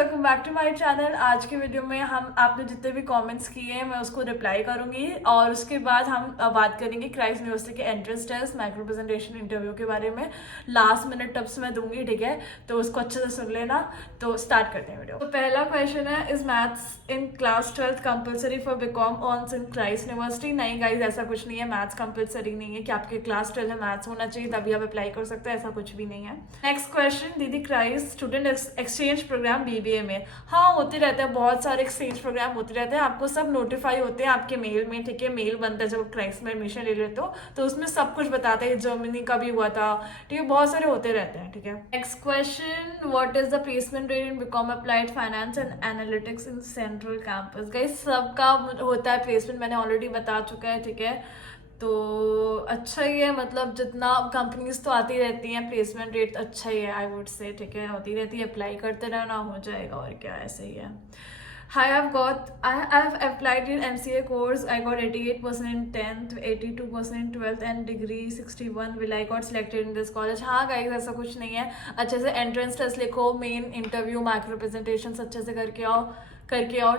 Welcome back to my channel. आज के video में हम आपने जितने भी कमेंट्स किए हैं मैं उसको रिप्लाई करूंगी और उसके बाद हम बात करेंगे क्राइस्ट यूनिवर्सिटी के entrance test micro presentation interview के बारे में। लास्ट मिनट टिप्स मैं दूंगी, ठीक है, तो उसको अच्छे से सुन लेना। तो स्टार्ट करते हैं वीडियो। तो पहला क्वेश्चन है, is maths in class 12th compulsory for BCom honours in Christ University? नहीं गाइज, ऐसा कुछ नहीं है। मैथ्स कंपलसरी नहीं है कि आपके क्लास 12 में मैथ्स होना चाहिए तभी आप अप्लाई कर सकते हैं, ऐसा कुछ भी नहीं है। नेक्स्ट क्वेश्चन, दीदी Christ student exchange programme BBA में? हाँ, होते रहते हैं, बहुत सारे एक्सचेंज प्रोग्राम होते रहते हैं, आपको सब नोटिफाई होते हैं आपके मेल में, ठीक है। मेल बनता है जब क्राइस्ट में एडमिशन ले लेते हो तो उसमें सब कुछ बताते हैं। जर्मनी का भी हुआ था, ठीक है, बहुत सारे होते रहते हैं, ठीक है। Next question, what is the placement rate in BCom applied finance and analytics in central campus? Guys सबका होता है प्लेसमेंट, मैंने ऑलरेडी बता चुका है, ठीक है। तो अच्छा ही है, मतलब जितना कंपनीज तो आती रहती हैं, प्लेसमेंट रेट अच्छा ही है आई वुड से, ठीक है, होती रहती है, अप्लाई करते रहना, हो जाएगा और क्या, ऐसे ही है। I have applied in MCA course. I got 88% in 10th, 82% in 12th and degree 61. Will I got selected in this college? हाँ गाइस, ऐसा कुछ नहीं है। अच्छे से एंट्रेंस टेस्ट लिखो, मेन इंटरव्यू, माइक्रो प्रेजेंटेशन अच्छे से करके आओ,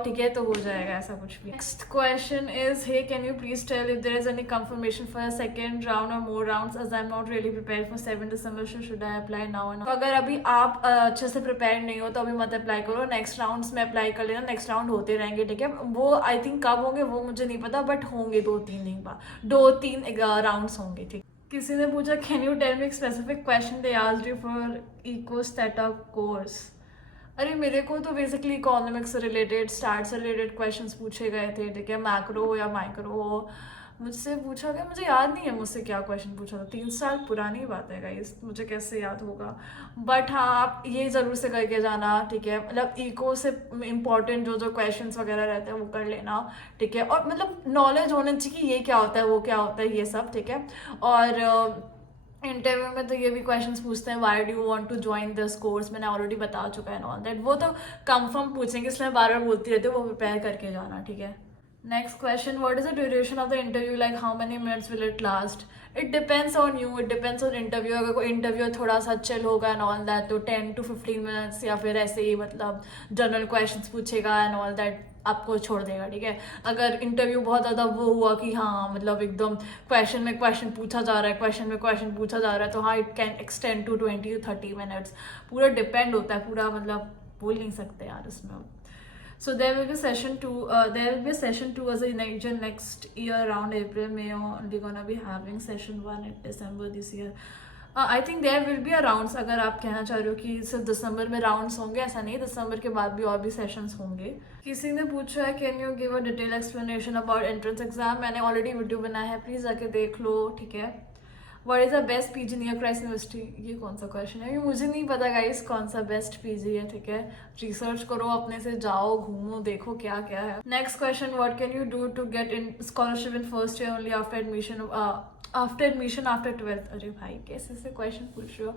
ठीक है, तो हो जाएगा, ऐसा कुछ भी। Next question is, hey can you please tell if there is any confirmation for second round और more rounds, as I am not really prepare for 7 December, should I apply now? तो अगर अभी आप अच्छे से प्रिपेयर नहीं हो तो अभी मत अप्लाई करो, नेक्स्ट राउंड्स में अप्लाई कर लेना। नेक्स्ट राउंड होते रहेंगे, ठीक है, वो आई थिंक कब होंगे वो मुझे नहीं पता, बट होंगे 2-3 राउंड्स होंगे, ठीक। किसी ने पूछा, can you tell me specific question they asked you for इकोस्टैटा कोर्स? अरे मेरे को तो बेसिकली इकोनॉमिक्स से रिलेटेड, स्टार्ट से रिलेटेड क्वेश्चंस पूछे गए थे, ठीक है, मैक्रो हो या माइक्रो हो, मुझसे पूछा गया, मुझे याद नहीं है मुझसे क्या क्वेश्चन पूछा था, 3 साल पुरानी बात है गाइस, मुझे कैसे याद होगा। बट हाँ, आप ये ज़रूर से करके जाना, ठीक है, मतलब इको से इम्पॉर्टेंट जो क्वेश्चंस वगैरह रहते हैं वो कर लेना, ठीक है, और मतलब नॉलेज होना चाहिए कि ये क्या होता है, वो क्या होता है, ये सब, ठीक है। और इंटरव्यू में तो ये भी क्वेश्चंस पूछते हैं, why do you want to join this course, मैंने ऑलरेडी बता चुका है ऑल दैट, वो तो कंफर्म पूछेंगे, इसलिए बार बार बोलती रहती हूँ, वो प्रिपेयर करके जाना, ठीक है। Next question, what is the duration of the interview, like how many minutes will it last? It depends on you, it depends on interview. अगर कोई इंटरव्यू थोड़ा सा चिल होगा एंड ऑल दैट तो 10 to 15 मिनट्स, या फिर ऐसे ही मतलब जनरल क्वेश्चंस पूछेगा एंड ऑल दैट, आपको छोड़ देगा, ठीक है। अगर इंटरव्यू बहुत ज़्यादा वो हुआ कि हाँ मतलब एकदम क्वेश्चन में क्वेश्चन पूछा जा रहा है, क्वेश्चन में क्वेश्चन पूछा जा रहा है, तो हाँ it can extend to 20 to 30 minutes, पूरा डिपेंड होता है, पूरा मतलब बोल नहीं सकते यार इसमें। So there will be session 2. There will be session 2 as a next year around April, May. Only gonna be having session 1 in December this year. I think there will be a rounds. अगर आप कहना चाह रहे हो कि सिर्फ दिसंबर में rounds होंगे, ऐसा नहीं, दिसंबर के बाद भी और भी सेशंस होंगे। किसी ने पूछा है, can you give a detail explanation about entrance exam? मैंने ऑलरेडी वीडियो बनाया है, प्लीज जाके देख लो, ठीक है। What is the best PG near Christ university? ये कौन सा क्वेश्चन है, ये मुझे नहीं पता गाइस कौन सा बेस्ट पीजी है, ठीक है, रिसर्च करो, अपने से जाओ, घूमो, देखो क्या क्या है। Next question, what can you do to get in scholarship in first year only after admission after 12th? अरे भाई कैसे से क्वेश्चन पूछ रहे हो।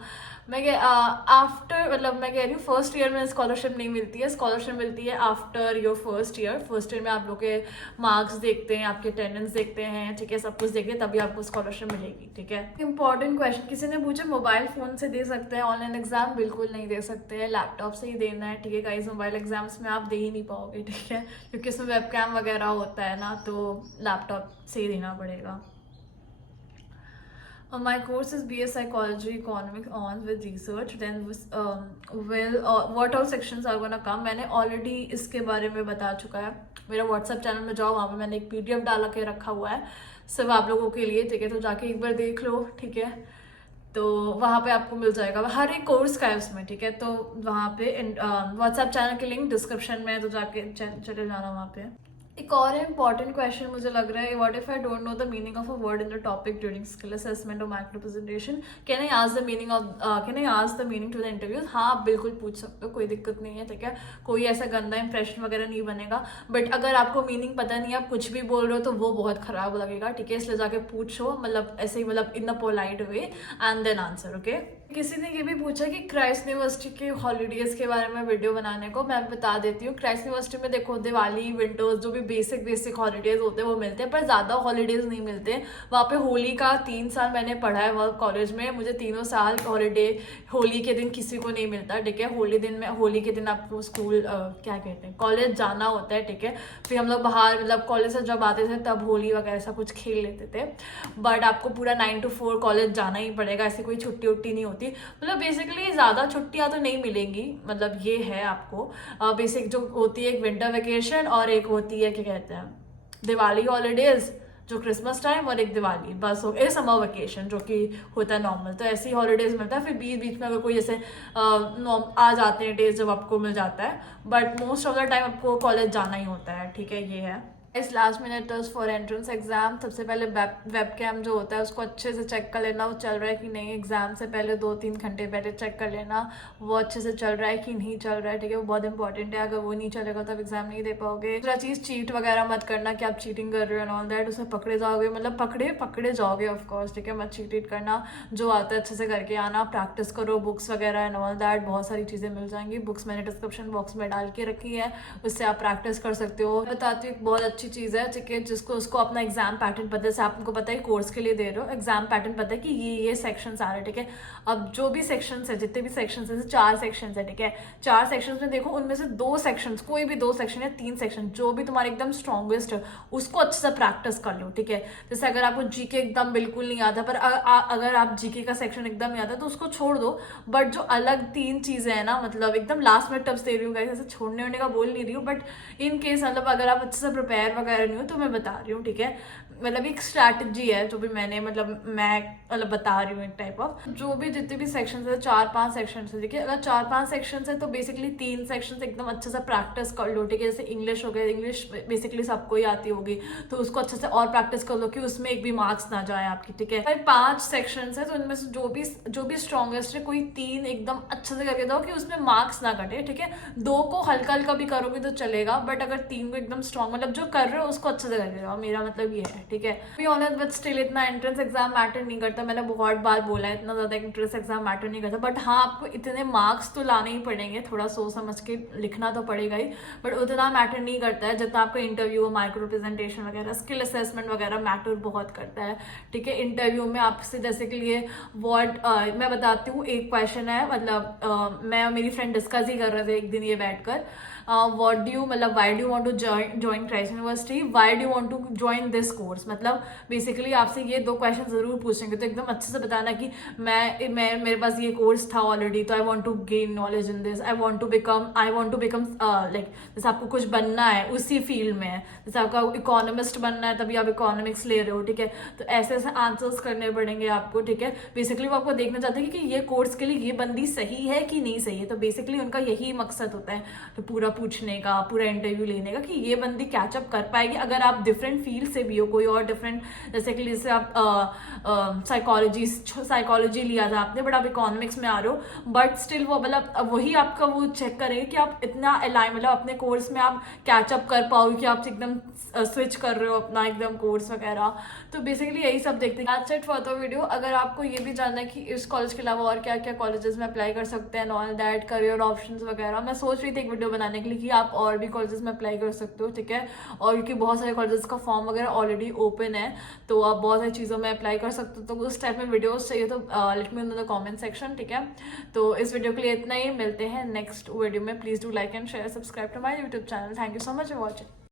मैं आफ्टर मतलब मैं कह रही हूँ फर्स्ट ईयर में स्कॉलरशिप नहीं मिलती है, स्कॉलरशिप मिलती है आफ्टर योर फर्स्ट ईयर में आप लोग के मार्क्स देखते हैं, आपके अटेंडेंस देखते हैं, ठीक है, सब कुछ देखते हैं, तभी आपको स्कॉलरशिप मिलेगी, ठीक है। इंपॉर्टेंट क्वेश्चन किसी ने पूछा, मोबाइल फोन से दे सकते हैं ऑनलाइन एग्जाम? बिल्कुल नहीं दे सकते हैं, लैपटॉप से ही देना है, ठीक है गाइस। मोबाइल एग्जाम्स में आप दे ही नहीं पाओगे, ठीक है, क्योंकि इसमें वेबकैम वगैरह होता है ना, तो लैपटॉप से ही देना पड़ेगा। My course is BA Psychology, Economics Honors with Research. Then what all sections are gonna come? मैंने ऑलरेडी इसके बारे में बता चुका है, मेरा व्हाट्सएप चैनल में जाओ, वहाँ पे मैंने एक PDF डाला के रखा हुआ है सिर्फ आप लोगों के लिए, ठीक है, तो जाके एक बार देख लो, ठीक है, तो वहाँ पे आपको मिल जाएगा, हर एक कोर्स का है उसमें, ठीक है, तो वहाँ पे व्हाट्सएप चैनल की लिंक डिस्क्रिप्शन में है, तो जाके चले जाना वहाँ पे। एक और इंपॉर्टेंट क्वेश्चन मुझे लग रहा है, what if I don't know the meaning of a word in the topic during skill assessment और micro presentation, can I ask the meaning to the interview? हाँ बिल्कुल पूछ सकते हो, कोई दिक्कत नहीं है, ठीक है, कोई ऐसा गंदा इंप्रेशन वगैरह नहीं बनेगा। बट अगर आपको मीनिंग पता नहीं, आप कुछ भी बोल रहे हो तो वो बहुत खराब लगेगा, ठीक है, इसलिए जाके पूछो, मतलब ऐसे ही, मतलब in the polite way and then answer, okay. किसी ने ये भी पूछा कि क्राइस्ट यूनिवर्सिटी के हॉलीडेज के बारे में वीडियो बनाने को, मैं बता देती हूँ। क्राइस्ट यूनिवर्सिटी में देखो दिवाली, विंटर्स, जो भी बेसिक हॉलीडेज होते हैं वो मिलते हैं, पर ज़्यादा हॉलीडेज नहीं मिलते। वहाँ पे होली का 3 साल मैंने पढ़ा है वह कॉलेज में, मुझे तीनों साल हॉलीडे होली के दिन किसी को नहीं मिलता, ठीक है। होली के दिन आपको स्कूल क्या कहते हैं, कॉलेज जाना होता है, ठीक है। फिर हम लोग बाहर मतलब कॉलेज से जब आते थे तब होली वगैरह ऐसा कुछ खेल लेते थे, बट आपको पूरा 9 to 4 कॉलेज जाना ही पड़ेगा, ऐसी कोई छुट्टी उट्टी नहीं होती। मतलब बेसिकली ज़्यादा छुट्टियां तो नहीं मिलेंगी, मतलब ये है आपको बेसिक जो होती है एक विंटर वेकेशन और एक होती है क्या कहते हैं दिवाली हॉलीडेज जो क्रिसमस टाइम, और एक दिवाली बस हो गया समर वेकेशन जो कि होता है नॉर्मल। तो ऐसी हॉलीडेज मिलता है। फिर बीच बीच में अगर कोई जैसे आ जाते हैं डेज जब आपको मिल जाता है, but most of the time आपको कॉलेज जाना ही होता है, ठीक है। ये है इस last minute for entrance exam. सबसे पहले वेब कैम जो होता है उसको अच्छे से चेक कर लेना वो चल रहा है कि नहीं। एग्जाम से पहले 2-3 घंटे पहले चेक कर लेना वो अच्छे से चल रहा है कि नहीं चल रहा है, ठीक है। वो बहुत इंपॉर्टेंट है, अगर वो नहीं चलेगा तो आप एग्जाम नहीं दे पाओगे। दूसरा चीज़ चीट वगैरह मत करना कि आप चीटिंग कर रहे हो एंड ऑल दैट, उसमें पकड़े जाओगे, मतलब पकड़े जाओगे ऑफकोर्स, ठीक है। मत चीट करना, जो आता है अच्छे से करके आना, प्रैक्टिस करो बुक्स वगैरह एंड ऑल दैट, बहुत सारी चीज़ें मिल जाएंगी। बुक्स मैंने डिस्क्रिप्शन बॉक्स में डाल के रखी है, उससे आप प्रैक्टिस कर सकते हो। बताती हूँ एक बहुत अच्छी चीज़ है, ठीक है, जिसको उसको अपना एग्जाम पैटर्न पता है। जैसे आपको पता है कोर्स के लिए दे रहे हो, एग्जाम पैटर्न पता है कि ये सेक्शंस आ रहे हैं, ठीक है। अब जो भी सेक्शंस है, जितने भी सेक्शंस है, 4 सेक्शंस है, ठीक है। 4 सेक्शंस में देखो उनमें से 2 सेक्शंस, कोई भी 2 सेक्शन या 3 सेक्शन जो भी तुम्हारे एकदम स्ट्रॉन्गेस्ट है उसको अच्छे से प्रैक्टिस कर लो, ठीक है। जैसे अगर आपको जीके एकदम बिल्कुल नहीं आता, पर अगर आप जीके का सेक्शन एकदम नहीं आता तो उसको छोड़ दो, बट जो अलग 3 चीजें है ना, मतलब एकदम लास्ट में टिप्स दे रही हूँ गाइस, ऐसे छोड़ने होने का बोल नहीं रही हूँ, बट इन केस मतलब अगर आप अच्छे से प्रिपेयर वगैरह नहीं हो तो मैं बता रही हूँ, ठीक है। मतलब एक स्ट्रैटेजी है जो भी मैंने मैं बता रही हूँ एक टाइप ऑफ, जो भी जितने भी सेक्शंस है 4-5 सेक्शंस है, ठीक है। अगर 4-5 सेक्शंस है तो बेसिकली 3 सेक्शंस एकदम अच्छे से प्रैक्टिस कर लो, ठीक है। जैसे इंग्लिश हो गया, इंग्लिश बेसिकली सबको ही आती होगी तो उसको अच्छे से और प्रैक्टिस कर लो कि उसमें एक भी मार्क्स ना जाए आपकी, ठीक है। फिर 5 सेक्शंस है तो उनमें से जो भी स्ट्रॉन्गेस्ट है कोई 3 एकदम अच्छे से करके दो कि उसमें मार्क्स ना कटे, ठीक है। 2 को हल्का हल्का भी करोगे तो चलेगा, बट अगर 3 को एकदम स्ट्रॉन्ग मतलब जो कर रहे हो उसको अच्छे से करके जाओ, मेरा मतलब ये है, ठीक है। बी ऑनेस्ट बट स्टिल इतना एंट्रेंस एग्जाम मैटर नहीं करता, मैंने बहुत बार बोला है इतना ज्यादा एंट्रेंस एग्जाम मैटर नहीं करता, बट हाँ आपको इतने मार्क्स तो लाने ही पड़ेंगे, थोड़ा सोच समझ के लिखना तो पड़ेगा ही, बट उतना मैटर नहीं करता है जितना आपका इंटरव्यू, माइक्रो प्रेजेंटेशन वगैरह, स्किल असेसमेंट वगैरह मैटर बहुत करता है, ठीक है। इंटरव्यू में आपसे जैसे के लिए मैं बताती हूँ, एक क्वेश्चन है, मतलब मैं और मेरी फ्रेंड डिस्कस ही कर रहे थे एक दिन ये बैठकर, व्हाट डू यू मतलब why do you want to join Christ University, why do you want to join this course, मतलब बेसिकली आपसे ये 2 क्वेश्चन जरूर पूछेंगे, तो एकदम अच्छे से बताना कि मैं मेरे पास ये कोर्स था ऑलरेडी, तो I want to gain knowledge in this, I want to become like, जैसे आपको कुछ बनना है उसी फील्ड में, जैसे आपका इकोनॉमिस्ट बनना है तभी आप इकोनॉमिक्स ले रहे हो, ठीक है। तो ऐसे ऐसे आंसर्स करने पड़ेंगे आपको, ठीक है। बेसिकली वो आपको देखना चाहते हैं कि ये कोर्स के लिए ये बंदी सही है कि नहीं सही है, तो बेसिकली उनका यही मकसद होता है, तो पूरा पूछने का, पूरा इंटरव्यू लेने का कि ये बंदी कैचअप कर पाएगी। अगर आप डिफरेंट फील्ड से भी हो, कोई और डिफरेंट, जैसे आप साइकोलॉजी लिया था आपने बट आप इकोनॉमिक्स में आ रहे हो, बट स्टिल वो मतलब वही आपका वो चेक करेंगे कि आप इतना अलाइन मतलब अपने कोर्स में आप कैचअप कर पाओगे कि आप एकदम स्विच कर रहे हो अपना एकदम कोर्स वगैरह। तो बेसिकली यही सब देखते हैं। That's it for the video. अगर आपको ये भी जानना है कि इस कॉलेज के अलावा और क्या क्या कॉलेजेस में अप्लाई कर सकते हैं, ऑल दैट करियर ऑप्शंस वगैरह, मैं सोच रही थी एक वीडियो बनाने के लिए कि आप और भी कॉलेजेस में अप्लाई कर सकते हो, ठीक है। और क्योंकि बहुत सारे कॉलेजेस का फॉर्म वगैरह ऑलरेडी ओपन है तो आप बहुत सारी चीज़ों में अप्लाई कर सकते हो, तो उस टाइप में वीडियोस चाहिए तो let me know the comment section, ठीक है। तो इस वीडियो के लिए इतना ही, मिलते हैं नेक्स्ट वीडियो में। Please do like and share, subscribe to my YouTube channel. Thank you so much for watching.